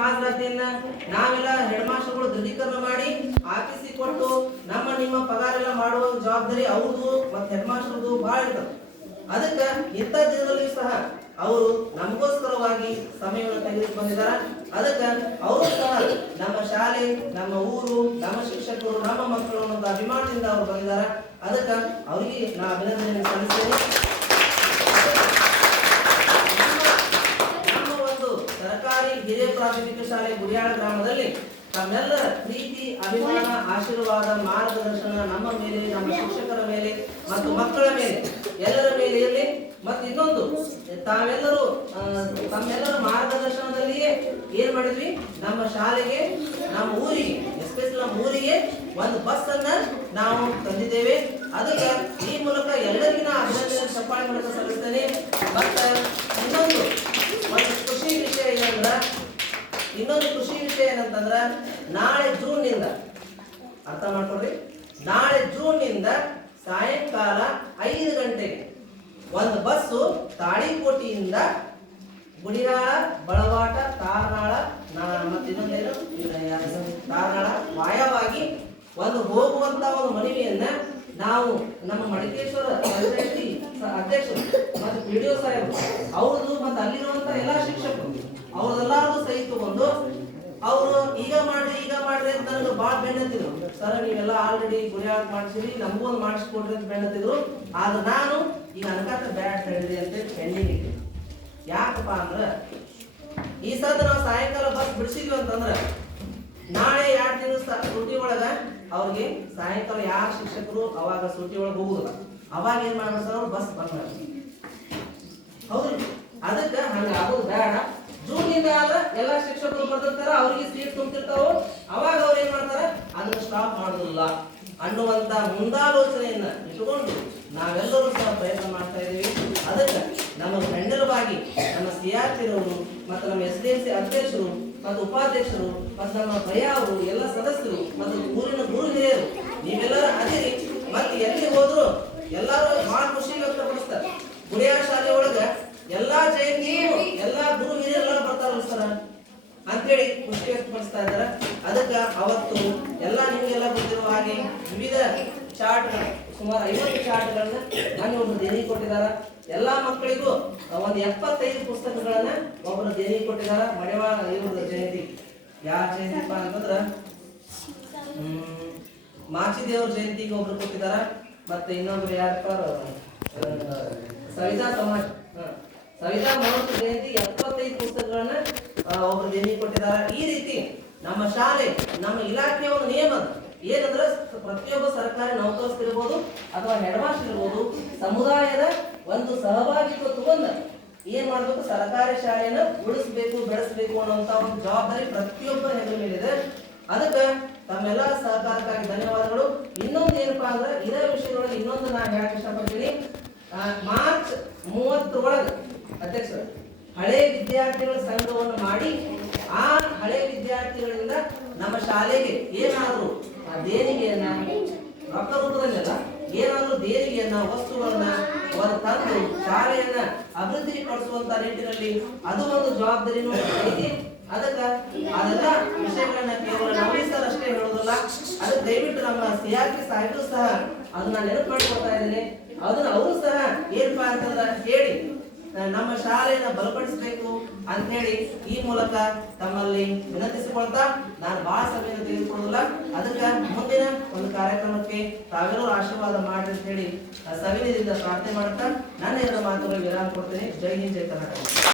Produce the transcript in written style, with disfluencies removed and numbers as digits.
ಹಾಜರಾತಿಯನ್ನ ನಾವೆಲ್ಲ ಹೆಡ್ ಮಾಸ್ಟರ್ಗಳು ದೃಢೀಕರಣ ಮಾಡಿ ಆಫೀಸಿಗೆ ಕೊಟ್ಟು ನಿಮ್ಮ ಪಗಾರ ಎಲ್ಲ ಮಾಡುವ ಜವಾಬ್ದಾರಿ ಅವ್ರದ್ದು ಮತ್ತೆ ಹೆಡ್ ಮಾಸ್ಟರ್ದು ಬಹಳ ಇರ್ತದೆ. ಅದಕ್ಕೆ ಇಂಥ ದಿನದಲ್ಲಿ ಸಹ ಅವರು ನಮಗೋಸ್ಕರವಾಗಿ ಸಮಯವನ್ನು ತೆಗೆದು ಬಂದಿದ್ದಾರೆ. ಅದಕ್ಕೆ ಅವರು ಸಹ ನಮ್ಮ ಶಾಲೆ, ನಮ್ಮ ಊರು, ನಮ್ಮ ಶಿಕ್ಷಕರು, ನಮ್ಮ ಮಕ್ಕಳು ಅನ್ನೋ ಅಭಿಮಾನದಿಂದ ಅವರು ಬಂದಿದ್ದಾರೆ. ಅದಕ್ಕೆ ಅವರಿಗೆ ನಾ ಅಭಿನಂದನೆ ಸಲ್ಲಿಸ್ತೇನೆ. ನಮ್ಮ ಒಂದು ಸರ್ಕಾರಿ ಹಿರಿಯ ಪ್ರಾಥಮಿಕ ಶಾಲೆ ಗುಡಿಯಾಳ ಗ್ರಾಮದಲ್ಲಿ ತಮ್ಮೆಲ್ಲರ ಪ್ರೀತಿ, ಅಭಿಮಾನ, ಆಶೀರ್ವಾದ, ಮಾರ್ಗದರ್ಶನ ನಮ್ಮ ಮೇಲೆ, ನಮ್ಮ ಶಿಕ್ಷಕರ ಮೇಲೆ ಮತ್ತು ಮಕ್ಕಳ ಮೇಲೆ ಎಲ್ಲರ ಮೇಲೆ ಇರಲಿ. ಮತ್ತು ಇನ್ನೊಂದು, ತಮ್ಮೆಲ್ಲರ ಮಾರ್ಗದರ್ಶನದಲ್ಲಿಯೇ ಏನ್ ಮಾಡಿದ್ವಿ, ನಮ್ಮ ಶಾಲೆಗೆ, ನಮ್ಮ ಊರಿಗೆ, ಎಸ್ಪೆಷಲಿ ನಮ್ಮ ಊರಿಗೆ ಒಂದು ಬಸ್ ಅನ್ನ ನಾವು ತಂದಿದ್ದೇವೆ. ಅದಕ್ಕೆ ಈ ಮೂಲಕ ಎಲ್ಲರಿಗೂ ನಾ ಅಭಿನಂದನೆ ಚಪ್ಪಾಳೆ ಮೂಲಕ ಸಲ್ಲಿಸ್ತೇನೆ. ಮತ್ತೆ ಇನ್ನೊಂದು ಖುಷಿ ವಿಷಯ ಏನಂತಂದ್ರ ನಾಳೆ ಜೂನ್ನಿಂದ ಅರ್ಥ ಮಾಡ್ಕೊಡ್ರಿ, ನಾಳೆ ಜೂನ್ನಿಂದ ಸಾಯಂಕಾಲ 5 ಗಂಟೆಗೆ ಒಂದು ಬಸ್ಸು ತಾಳಿಕೋಟೆಯಿಂದ ಗುಡಿಯಾಳ, ಬಳವಾಟ, ತಾರನಾಳ ಮತ್ತೆ ಇನ್ನೊಂದೇನು ತಾರನಾಳ ವಾಯವಾಗಿ ಒಂದು ಹೋಗುವಂತ ಒಂದು ಮನವಿಯನ್ನ ನಾವು ನಮ್ಮ ಮಡಿಕೇಶ್ವರ ಪಂಚಾಯತಿ ಅಧ್ಯಕ್ಷರು ಮತ್ತು ಪಿಡಿಒ ಸಾಹೇಬರು ಅವ್ರದ್ದು ಮತ್ತೆ ಅಲ್ಲಿರುವಂತ ಎಲ್ಲಾ ಶಿಕ್ಷಕರು ಅವ್ರದೆಲ್ಲರೂ ಸಹಿತ ತಗೊಂಡು ಅವರು ಈಗ ಮಾಡ್ರಿ ಅಂತ ನನಗೆ ಭಾಳ ಬೆನ್ನತ್ತಿದ್ರು. ಸರ್ ನೀವೆಲ್ಲ ಆಲ್ರೆಡಿ ಗುರಿಯಾಳ ಮಾಡಿಸಿರಿ, ನಮಗೂ ಒಂದು ಮಾಡಿಸ್ಕೊಡ್ರಿ ಅಂತ ಬೆನ್ನತ್ತಿದ್ರು. ಆದ್ರೆ ನಾನು ಈಗ ಅನ್ಕಾತ ಬ್ಯಾಟ್ ಹೇಳಿದ್ರಿ ಅಂತ ಪೆಂಡಿಂಗ್ ಇಟ್ಟಿದ್ದೆ. ಯಾಕಪ್ಪ ಅಂದ್ರೆ ಈ ಸದ ನಾವು ಸಾಯಂಕಾಲ ಬಸ್ ಬಿಡಿಸಿದ್ವಿ ಅಂತಂದ್ರೆ ನಾಳೆ 2 ತಿಂಗಳ ಸೂಟಿ ಒಳಗ ಅವ್ರಿಗೆ ಸಾಯಂಕಾಲ ಯಾರ ಶಿಕ್ಷಕರು ಅವಾಗ ಸೂಟಿ ಒಳಗೆ ಹೋಗುದಿಲ್ಲ. ಅವಾಗ ಏನ್ ಮಾಡ್ತಾರೆ ಸರ್, ಅವ್ರು ಬಸ್ ಬಂದ್ ಮಾಡ್ತಾರೆ. ಹೌದ್ರಿ, ಅದಕ್ಕೆ ಹಂಗ ಆಗೋದು ಬೇಡ. ಜೂನ್ನಿಂದ ಆದ್ರೆ ಎಲ್ಲಾ ಶಿಕ್ಷಕರು ಬರ್ತಿರ್ತಾರ, ಅವ್ರಿಗೆ ಸೀಟ್ ತುಂಬಿರ್ತಾವ, ಅವಾಗ ಅವ್ರು ಏನ್ ಮಾಡ್ತಾರ, ಅದನ್ನ ಸ್ಟಾಪ್ ಮಾಡೋದಿಲ್ಲ ಅನ್ನುವಂತ ಮುಂದಾಲೋಚನೆಯನ್ನ ಇಟ್ಟುಕೊಂಡು ನಾವೆಲ್ಲರೂ ಸಹ ಪ್ರಯತ್ನ ಮಾಡ್ತಾ ಇದ್ದೀವಿ. ಅದಕ್ಕೆ ನಮ್ಮ ಬೆಂಬಲವಾಗಿ ನಮ್ಮ ಸಿಆರ್ಪಿರವರು ಮತ್ತು ನಮ್ಮ SDMC ಅಧ್ಯಕ್ಷರು ಮತ್ತು ಉಪಾಧ್ಯಕ್ಷರು ಮತ್ತು ನಮ್ಮ ಭಯ ಅವರು ಎಲ್ಲ ಸದಸ್ಯರು ಮತ್ತು ಊರಿನ ಗುರು ಹಿರಿಯರು ನೀವೆಲ್ಲರೂ ಅದಿರಿ. ಮತ್ತೆ ಎಲ್ಲಿ ಹೋದ್ರು ಎಲ್ಲರೂ ಬಹಳ ಖುಷಿ ವ್ಯಕ್ತಪಡಿಸ್ತಾರೆ. ಗುಡಿಯಾಳ ಶಾಲೆ ಒಳಗ ಎಲ್ಲಾ ಜಯಂತಿ ಎಲ್ಲಾ ಗುರು ಹಿರಿಯರೆಲ್ಲ ಬರ್ತಾರಲ್ಲ ಸರ್ ಅಂತೇಳಿ ಖುಷಿ ವ್ಯಕ್ತಪಡಿಸ್ತಾ ಇದ್ದಾರೆ. ಅದಕ್ಕೆ ಅವತ್ತು ಎಲ್ಲ ನಿಮಗೆಲ್ಲ ಗೊತ್ತಿರುವ ಹಾಗೆ ವಿವಿಧ ಚಾರ್ಟ್ಗಳು, ಸುಮಾರು 50 ಚಾರ್ಟ್ಗಳನ್ನ ನಾನು ಒಬ್ರು ದೇಣಿಗೆ ಕೊಟ್ಟಿದ್ದಾರೆ. ಎಲ್ಲಾ ಮಕ್ಕಳಿಗೂ ಒಂದು 75 ಪುಸ್ತಕಗಳನ್ನ ಒಬ್ಬರು ದೇಣಿಗೆ ಕೊಟ್ಟಿದ್ದಾರೆ. ಮಡಿವಾಳ ಇವ್ರ ಜಯಂತಿ, ಯಾರ ಜಯಂತಿಪ್ಪ ಅಂತಂದ್ರ ಮಾಚಿದೇವ್ರ ಜಯಂತಿಗೆ ಒಬ್ರು ಕೊಟ್ಟಿದ್ದಾರೆ. ಮತ್ತೆ ಇನ್ನೊಬ್ರು ಯಾರಪ್ಪ, ಸವಿತಾ ಸಮಾಜ ಸವಿತಾ ಮಹಂತ ಜಯಂತಿ 75 ಪುಸ್ತಕಗಳನ್ನ ಒಬ್ರು ದೇಣಿಗೆ ಕೊಟ್ಟಿದ್ದಾರೆ. ಈ ರೀತಿ ನಮ್ಮ ಶಾಲೆ, ನಮ್ಮ ಇಲಾಖೆಯ ಒಂದು ನಿಯಮ ಏನಂದ್ರೆ ಪ್ರತಿಯೊಬ್ಬ ಸರ್ಕಾರಿ ನೌಕರಸ್ಥರಿರ್ಬೋದು ಅಥವಾ ಹೆಡ್ ಮಾಸ್ಟರ್ ಇರ್ಬೋದು, ಸಮುದಾಯದ ಒಂದು ಸಹಭಾಗಿತ್ವವನ್ನ ಏನ್ ಮಾಡ್ಬೇಕು, ಸರ್ಕಾರಿ ಶಾಲೆಯನ್ನ ಉಳಿಸ್ಬೇಕು, ಬೆಳೆಸಬೇಕು ಅನ್ನುವಂತ ಒಂದು ಜವಾಬ್ದಾರಿ ಪ್ರತಿಯೊಬ್ಬರ ಹೆಗಲ ಮೇಲಿದೆ. ಅದಕ್ಕೆ ತಮ್ಮೆಲ್ಲ ಸಹಕಾರಕ್ಕಾಗಿ ಧನ್ಯವಾದಗಳು. ಇನ್ನೊಂದು ಏನಪ್ಪಾ ಅಂದ್ರೆ ಇದೇ ವಿಷಯದೊಳಗೆ ಇನ್ನೊಂದು ನಾನು ಹೇಳಕ್ ಇಷ್ಟಪಡ್ತೀನಿ. ಮಾರ್ಚ್ 30 ಅಧ್ಯಕ್ಷ ಹಳೆ ವಿದ್ಯಾರ್ಥಿಗಳ ಸಂಘವನ್ನು ಮಾಡಿ ಆ ಹಳೆ ವಿದ್ಯಾರ್ಥಿಗಳಿಂದ ನಮ್ಮ ಶಾಲೆಗೆ ಏನಾದ್ರು ದೇಣಿಗೆಯನ್ನ, ರೊಕ್ಕ ರೂಪದಲ್ಲೆಲ್ಲ ಏನಾದ್ರು ದೇಣಿಗೆಯನ್ನ, ವಸ್ತುಗಳನ್ನ ಒಂದು ತಂದು ಶಾಲೆಯನ್ನ ಅಭಿವೃದ್ಧಿ ಪಡಿಸುವಂತ ನಿಟ್ಟಿನಲ್ಲಿ ಅದು ಒಂದು ಜವಾಬ್ದಾರಿನೂ ಐತಿ. ಅದಕ್ಕೆ ಅದೆಲ್ಲ ವಿಷಯಗಳನ್ನ ಕೇವಲ ನವೀನ್ ಸರ್ ಅಷ್ಟೇ ಹೇಳೋದಿಲ್ಲ. ಅದಕ್ಕೆ ದಯವಿಟ್ಟು ನಮ್ಮ ಸಿಆರ್ಪಿ ಸಾಹೇಬರು ಸಹ ಅದನ್ನ ನೆನಪು ಮಾಡಿಕೊಡ್ತಾ ಇದ್ದೀನಿ. ಅದನ್ನ ಅವರು ಸಹ ಏನಪ್ಪಾ ಅಂತಂದ್ರೆ ಹೇಳಿ ನಮ್ಮ ಶಾಲೆಯನ್ನ ಬಲಪಡಿಸಬೇಕು ಅಂತ ಹೇಳಿ ಈ ಮೂಲಕ ತಮ್ಮಲ್ಲಿ ವಿನಂತಿಸಿಕೊಳ್ತಾ ನಾನು ಬಹಳ ಸಮಯವನ್ನು ತೆಗೆದುಕೊಳ್ಳಲ್ಲ. ಅದಕ್ಕೆ ಮುಂದಿನ ಒಂದು ಕಾರ್ಯಕ್ರಮಕ್ಕೆ ತಾವೆಲ್ಲರೂ ಆಶೀರ್ವಾದ ಮಾಡಿ ಅಂತ ಹೇಳಿ ಸವಿನಯದಿಂದ ಪ್ರಾರ್ಥನೆ ಮಾಡುತ್ತಾ ನನ್ನ 2 ಮಾತುಗಳಿಗೆ ವಿರಾಮ ಕೊಡ್ತೇನೆ. ಜೈ ಹಿಂದ್, ಜೈ ಕರ್ನಾಟಕ.